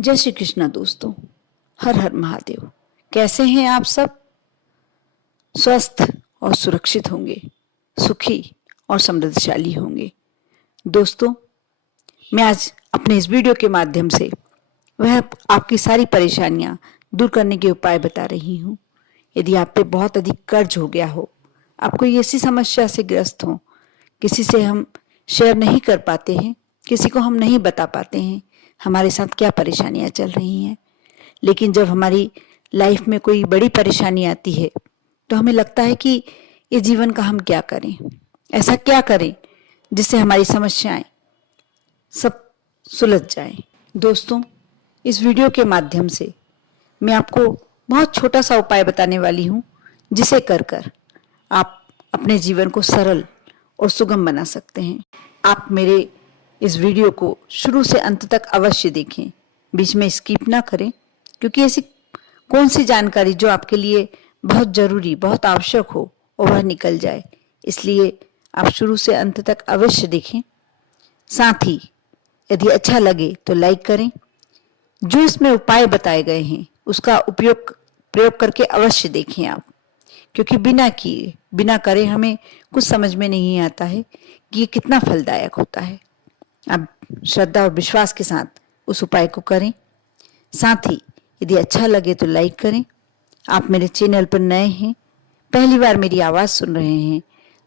जय श्री कृष्णा दोस्तों। हर हर महादेव। कैसे हैं आप सब? स्वस्थ और सुरक्षित होंगे, सुखी और समृद्धशाली होंगे। दोस्तों, मैं आज अपने इस वीडियो के माध्यम से वह आपकी सारी परेशानियां दूर करने के उपाय बता रही हूँ। यदि आप पे बहुत अधिक कर्ज हो गया हो, आप कोई ऐसी समस्या से ग्रस्त हो, किसी से हम शेयर नहीं कर पाते हैं, किसी को हम नहीं बता पाते हैं हमारे साथ क्या परेशानियां चल रही हैं, लेकिन जब हमारी लाइफ में कोई बड़ी परेशानी आती है तो हमें लगता है कि ये जीवन का हम क्या करें, ऐसा क्या करें जिससे हमारी समस्याएं सब सुलझ जाएं। दोस्तों, इस वीडियो के माध्यम से मैं आपको बहुत छोटा सा उपाय बताने वाली हूँ, जिसे कर कर आप अपने जीवन को सरल और सुगम बना सकते हैं। आप मेरे इस वीडियो को शुरू से अंत तक अवश्य देखें, बीच में स्किप ना करें, क्योंकि ऐसी कौन सी जानकारी जो आपके लिए बहुत जरूरी, बहुत आवश्यक हो और वह निकल जाए। इसलिए आप शुरू से अंत तक अवश्य देखें। साथ ही यदि अच्छा लगे तो लाइक करें। जो इसमें उपाय बताए गए हैं उसका प्रयोग करके अवश्य देखें आप, क्योंकि बिना किए बिना करे हमें कुछ समझ में नहीं आता है कि ये कितना फलदायक होता है। आप श्रद्धा और विश्वास के साथ उस उपाय को करें। साथ ही यदि अच्छा लगे तो लाइक करें। आप मेरे चैनल पर नए हैं, पहली बार मेरी आवाज़ सुन रहे हैं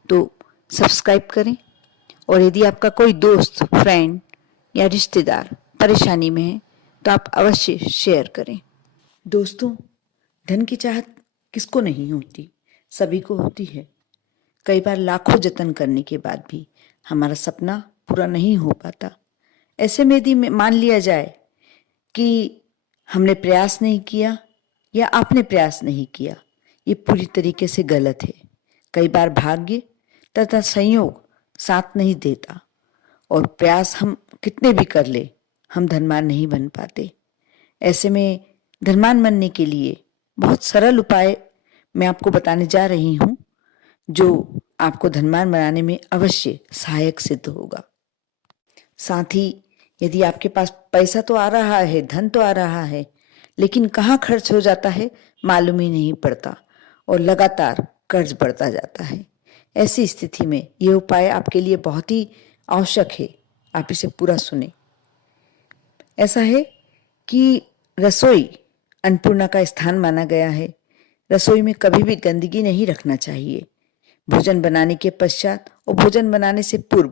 तो सब्सक्राइब करें। और यदि आपका कोई दोस्त, फ्रेंड या रिश्तेदार परेशानी में है तो आप अवश्य शेयर करें। दोस्तों, धन की चाहत किसको नहीं होती, सभी को होती है। कई बार लाखों जतन करने के बाद भी हमारा सपना पूरा नहीं हो पाता। ऐसे में यदि मान लिया जाए कि हमने प्रयास नहीं किया या आपने प्रयास नहीं किया, ये पूरी तरीके से गलत है। कई बार भाग्य तथा संयोग साथ नहीं देता और प्रयास हम कितने भी कर ले, हम धनवान नहीं बन पाते। ऐसे में धनवान बनने के लिए बहुत सरल उपाय मैं आपको बताने जा रही हूँ, जो आपको धनवान बनाने में अवश्य सहायक सिद्ध होगा। साथ ही यदि आपके पास पैसा तो आ रहा है, धन तो आ रहा है, लेकिन कहाँ खर्च हो जाता है मालूम ही नहीं पड़ता और लगातार कर्ज बढ़ता जाता है। ऐसी स्थिति में ये उपाय आपके लिए बहुत ही आवश्यक है। आप इसे पूरा सुने। ऐसा है कि रसोई अन्नपूर्णा का स्थान माना गया है। रसोई में कभी भी गंदगी नहीं रखना चाहिए। भोजन बनाने के पश्चात और भोजन बनाने से पूर्व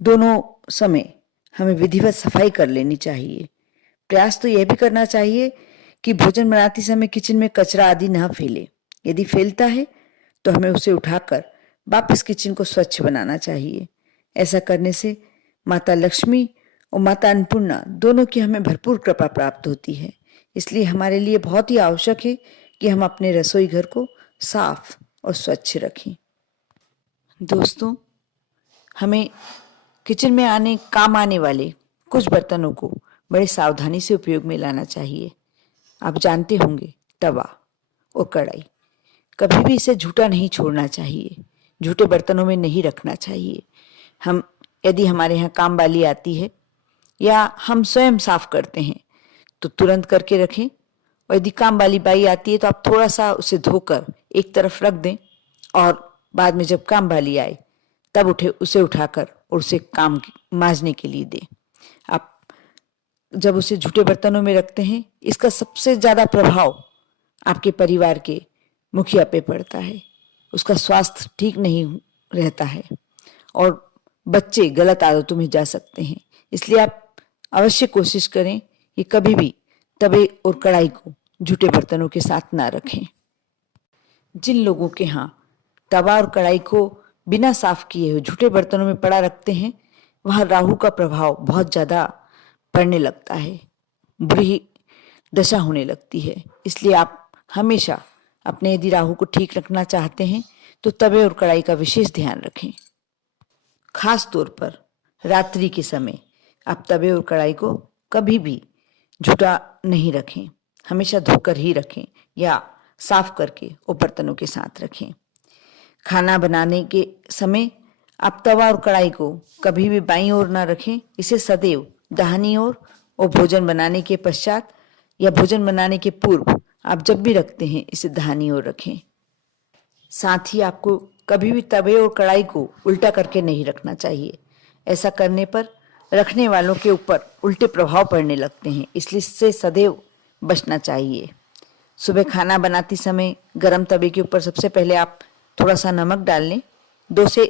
दोनों समय हमें विधिवत सफाई कर लेनी चाहिए। प्रयास तो यह भी करना चाहिए कि भोजन बनाते समय किचन में कचरा आदि ना फैले। यदि फैलता है तो हमें उसे उठाकर वापस किचन को स्वच्छ बनाना चाहिए। ऐसा करने से माता लक्ष्मी और माता अन्नपूर्णा दोनों की हमें भरपूर कृपा प्राप्त होती है। इसलिए हमारे लिए बहुत ही आवश्यक है कि हम अपने रसोई घर को साफ और स्वच्छ रखें। दोस्तों, हमें किचन में काम आने वाले कुछ बर्तनों को बड़े सावधानी से उपयोग में लाना चाहिए। आप जानते होंगे, तवा और कढ़ाई, कभी भी इसे झूठा नहीं छोड़ना चाहिए, झूठे बर्तनों में नहीं रखना चाहिए। यदि हमारे यहाँ काम वाली आती है या हम स्वयं साफ करते हैं तो तुरंत करके रखें, और यदि काम वाली बाई आती है तो आप थोड़ा सा उसे धोकर एक तरफ रख दें और बाद में जब काम वाली आए तब उसे उठाकर और उसे काम मांजने के लिए दें। आप जब उसे झूठे बर्तनों में रखते हैं, इसका सबसे ज्यादा प्रभाव आपके परिवार के मुखिया पे पड़ता है। उसका स्वास्थ्य ठीक नहीं रहता है और बच्चे गलत आदतों में जा सकते हैं। इसलिए आप अवश्य कोशिश करें कि कभी भी तवे और कढ़ाई को झूठे बर्तनों के साथ ना रखें। जिन लोगों के यहाँ तवा और कढ़ाई को बिना साफ किए हुए झूठे बर्तनों में पड़ा रखते हैं, वहाँ राहु का प्रभाव बहुत ज्यादा पड़ने लगता है, बुरी दशा होने लगती है। इसलिए आप हमेशा अपने यदि राहु को ठीक रखना चाहते हैं तो तवे और कढ़ाई का विशेष ध्यान रखें। खास तौर पर रात्रि के समय आप तवे और कढ़ाई को कभी भी झूठा नहीं रखें, हमेशा धोकर ही रखें या साफ करके और बर्तनों के साथ रखें। खाना बनाने के समय आप तवा और कढ़ाई को कभी भी बाईं ओर ना रखें, इसे सदैव दाहिनी ओर और भोजन बनाने के पश्चात या भोजन बनाने के पूर्व आप जब भी रखते हैं इसे दाहिनी ओर रखें। साथ ही आपको कभी भी तवे और कढ़ाई को उल्टा करके नहीं रखना चाहिए। ऐसा करने पर रखने वालों के ऊपर उल्टे प्रभाव पड़ने लगते हैं, इसलिए इससे सदैव बचना चाहिए। सुबह खाना बनाते समय गरम तवे के ऊपर सबसे पहले आप थोड़ा सा नमक डाल लें। 2 से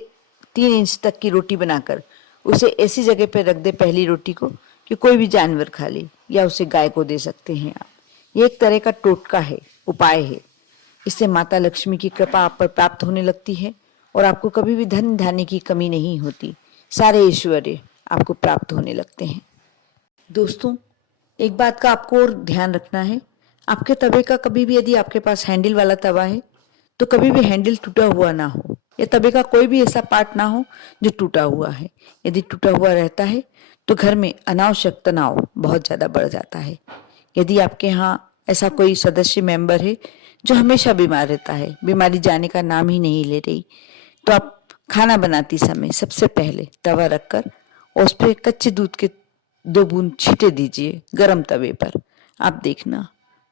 3 इंच तक की रोटी बनाकर उसे ऐसी जगह पर रख दें पहली रोटी को कि कोई भी जानवर खा ले, या उसे गाय को दे सकते हैं आप। ये एक तरह का टोटका है, उपाय है। इससे माता लक्ष्मी की कृपा आप पर प्राप्त होने लगती है और आपको कभी भी धन धान्य की कमी नहीं होती। सारे ऐश्वर्य आपको प्राप्त होने लगते हैं। दोस्तों, एक बात का आपको और ध्यान रखना है, आपके तवे का कभी भी यदि आपके पास हैंडल वाला तवा है तो कभी भी हैंडल टूटा हुआ ना हो, या तवे का कोई भी ऐसा पार्ट ना हो जो टूटा हुआ है। यदि टूटा हुआ रहता है तो घर में अनावश्यक तनाव बहुत ज़्यादा बढ़ जाता है। यदि आपके यहाँ ऐसा कोई सदस्य मेंबर है जो हमेशा बीमार रहता है, बीमारी जाने का नाम ही नहीं ले रही, तो आप खाना बनाते समय सबसे पहले तवा रखकर और उस पर कच्चे दूध के 2 बूंद छींटे दीजिए गरम तवे पर। आप देखना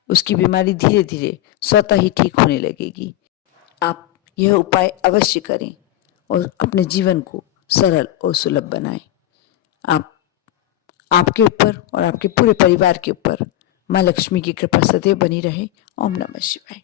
उसकी बीमारी धीरे धीरे स्वतः ही ठीक होने लगेगी। आप यह उपाय अवश्य करें और अपने जीवन को सरल और सुलभ बनाएं। आपके ऊपर और आपके पूरे परिवार के ऊपर माँ लक्ष्मी की कृपा सदैव बनी रहे। ओम नमः शिवाय।